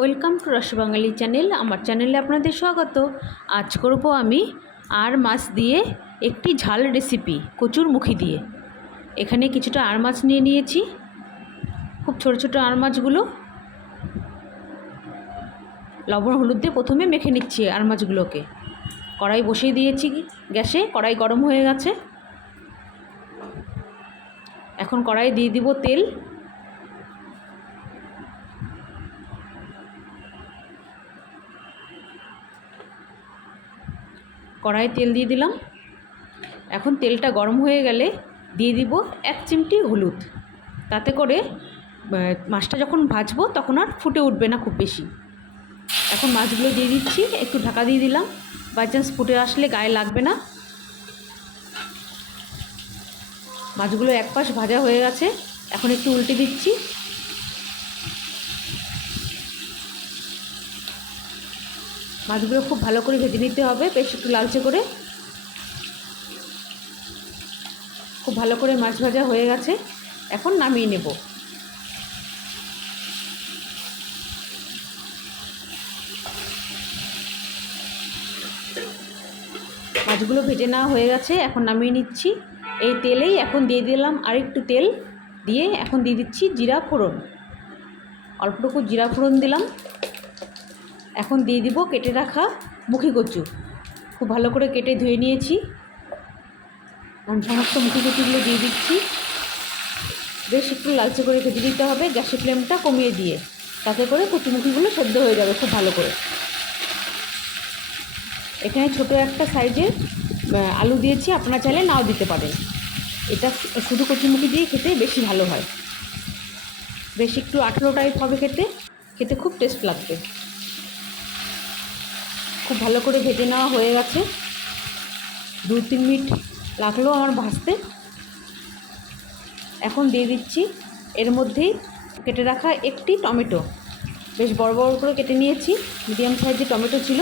Welcome to রসবাঙালি channel. আমার চ্যানেলে আপনাদের স্বাগত। আজ করব আমি আর মাছ দিয়ে একটি ঝাল রেসিপি, কচুরমুখী দিয়ে। এখানে কিছুটা আর মাছ নিয়ে নিয়েছি, খুব ছোট ছোট আর মাছগুলো লবণ হলুদ দিয়ে প্রথমে মেখে নিচ্ছি আর মাছগুলোকে। কড়াই বসিয়ে দিয়েছি গ্যাসে, কড়াই গরম হয়ে গেছে। এখন কড়াই দিয়ে দিব তেল। কড়াই তেল দিয়ে দিলাম। এখন তেলটা গরম হয়ে গেলে দিয়ে দিব 1 চিমটি হলুদ। তাতে করে মাছটা যখন ভাজবো তখন আর ফুটে উঠবে না খুব বেশি। এখন মাছগুলো দিয়ে দিচ্ছি, একটু ঢাকা দিয়ে দিলাম, বাই চান্স ফুটে আসলে গায়ে লাগবে না। মাছগুলো এক পাশ ভাজা হয়ে গেছে, এখন একটু উল্টে দিচ্ছি। মাছগুলো খুব ভালো করে ভেজে নিতে হবে, বেশ একটু লালচে করে। খুব ভালো করে মাছ ভাজা হয়ে গেছে, এখন নামিয়ে নেব। মাছগুলো ভেজে নেওয়া হয়ে গেছে, এখন নামিয়ে নিচ্ছি। এই তেলেই এখন দিয়ে দিলাম আরেকটু তেল, দিয়ে এখন দিয়ে দিচ্ছি জিরা ফোড়ন। অল্পটুকু জিরা ফোড়ন দিলাম। এখন দিয়ে দিব কেটে রাখা মুখী কচু। খুব ভালো করে কেটে ধুয়ে নিয়েছি। আমি সমস্ত মুখী কচুগুলো দিয়ে দিচ্ছি। বেশ একটু লালচে করে ভেজে দিতে হবে, গ্যাসের ফ্লেমটা কমিয়ে দিয়ে। তাতে করে কচুমুখিগুলো সেদ্ধ হয়ে যাবে খুব ভালো করে। এখানে ছোট একটা সাইজের আলু দিয়েছি, আপনারা চাইলে নাও দিতে পারেন। এটা শুধু কচুমুখি দিয়ে খেতে বেশি ভালো হয়। বেশ একটু আঠেরো টাইপ হবে খেতে, খেতে খুব টেস্ট লাগবে। খুব ভালো করে ভেজে নেওয়া হয়ে গেছে, 2-3 মিনিট লাগলো আমার ভাজতে। এখন দিয়ে দিচ্ছি এর মধ্যেই কেটে রাখা একটি টমেটো, বেশ বড় বড় করে কেটে নিয়েছি, মিডিয়াম সাইজের টমেটো ছিল।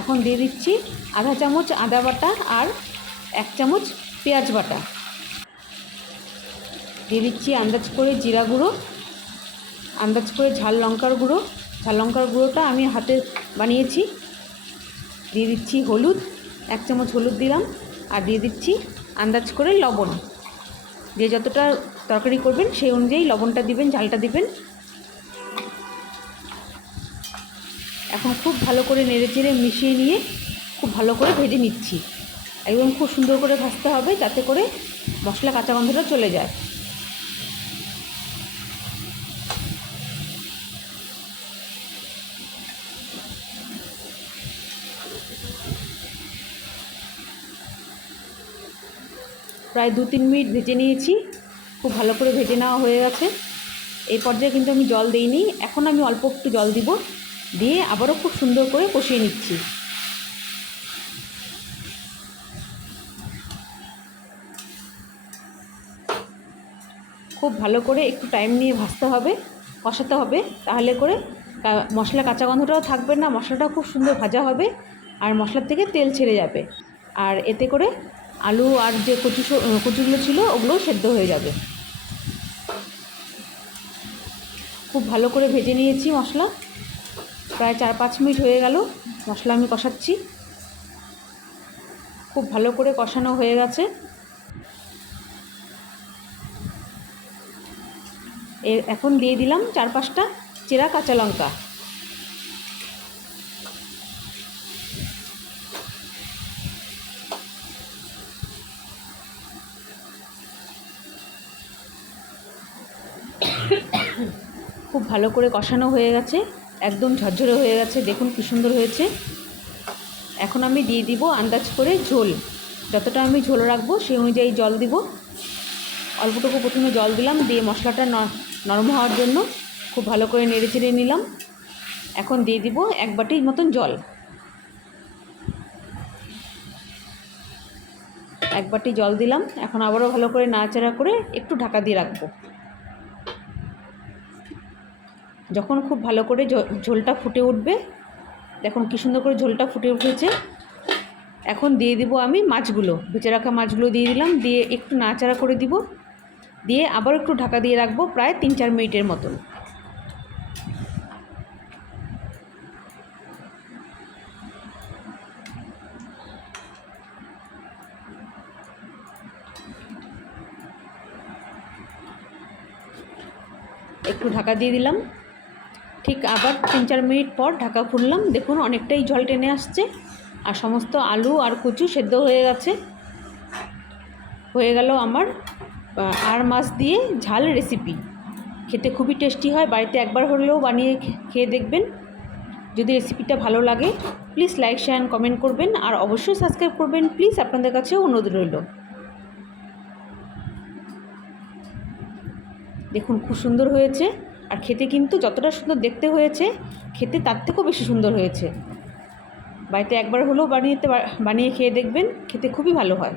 এখন দিয়ে দিচ্ছি আধা চামচ আদা বাটা আর 1 চামচ পেঁয়াজ বাটা। দিয়ে দিচ্ছি আন্দাজ করে জিরা গুঁড়ো, আন্দাজ করে ঝাল লঙ্কার গুঁড়ো। ঝাল লঙ্কার গুঁড়োটা আমি হাতে বানিয়েছি। দিয়ে দিচ্ছি হলুদ, 1 চামচ হলুদ দিলাম। আর দিয়ে দিচ্ছি আন্দাজ করে লবণ। যে যতটা তরকারি করবেন সেই অনুযায়ী লবণটা দিবেন, ঝালটা দিবেন। এখন খুব ভালো করে নেড়েচেড়ে মিশিয়ে নিয়ে খুব ভালো করে ভেজে নিচ্ছি। একদম খুব সুন্দর করে ভাজতে হবে, যাতে করে মশলা কাঁচা গন্ধটা চলে যায়। প্রায় 2-3 মিনিট ভেজে নিয়েছি, খুব ভালো করে ভেজে নেওয়া হয়ে গেছে। এই পর্যায়ে কিন্তু আমি জল দিইনি, এখন আমি অল্প একটু জল দিব, দিয়ে আবারও খুব সুন্দর করে কষিয়ে নিচ্ছি। খুব ভালো করে একটু টাইম নিয়ে ভাজতে হবে, কষাতে হবে, তাহলে করে মশলা কাঁচা গন্ধটাও থাকবে না, মশলাটাও খুব সুন্দর ভাজা হবে আর মশলার থেকে তেল ছেড়ে যাবে। আর এতে করে আলু আর যে কচুগুলো ছিল ওগুলোও সেদ্ধ হয়ে যাবে। খুব ভালো করে ভেজে নিয়েছি মশলা, প্রায় 4-5 মিনিট হয়ে গেল মশলা আমি কষাচ্ছি। খুব ভালো করে কষানো হয়ে গেছে। এখন দিয়ে দিলাম 4-5টা চেরা কাঁচা লঙ্কা। খুব ভালো করে কষানো হয়ে গেছে, একদম ঝরঝরে হয়ে গেছে, দেখুন কী সুন্দর হয়েছে। এখন আমি দিয়ে দিব আন্দাজ করে ঝোল, যতটা আমি ঝোল রাখবো সেই অনুযায়ী জল দিব। অল্পটুকু প্রথমে জল দিলাম, দিয়ে মশলাটা নরম হওয়ার জন্য খুব ভালো করে নেড়ে চেড়ে নিলাম। এখন দিয়ে দিব 1 বাটির মতন জল। 1 বাটি জল দিলাম। এখন আবারও ভালো করে নাড়াচাড়া করে একটু ঢাকা দিয়ে রাখবো। যখন খুব ভালো করে ঝোলটা ফুটে উঠবে, দেখুন কী সুন্দর করে ঝোলটা ফুটে উঠেছে। এখন দিয়ে দিব আমি মাছগুলো, ভেজে রাখা মাছগুলো দিয়ে দিলাম, দিয়ে একটু নাড়াচাড়া করে দিব, দিয়ে আবার একটু ঢাকা দিয়ে রাখবো প্রায় 3-4 মিনিটের মতন। একটু ঢাকা দিয়ে দিলাম। ঠিক আবার 3-4 মিনিট পর ঢাকা খুললাম। দেখুন অনেকটাই জল টেনে আসছে আর সমস্ত আলু আর কচু সেদ্ধ হয়ে গেছে। হয়ে গেল আমার আর মাছ দিয়ে ঝাল রেসিপি। খেতে খুবই টেস্টি হয়, বাড়িতে একবার হলেও বানিয়ে খেয়ে দেখবেন। যদি রেসিপিটা ভালো লাগে please like share and comment করবেন আর অবশ্যই সাবস্ক্রাইব করবেন প্লিজ, আপনাদের কাছেও অনুরোধ রইল। দেখুন খুব সুন্দর হয়েছে আর খেতে কিন্তু যতটা সুন্দর দেখতে হয়েছে খেতে তার থেকেও বেশি সুন্দর হয়েছে। বাড়িতে একবার হলেও বানিয়ে খেয়ে দেখবেন, খেতে খুবই ভালো হয়।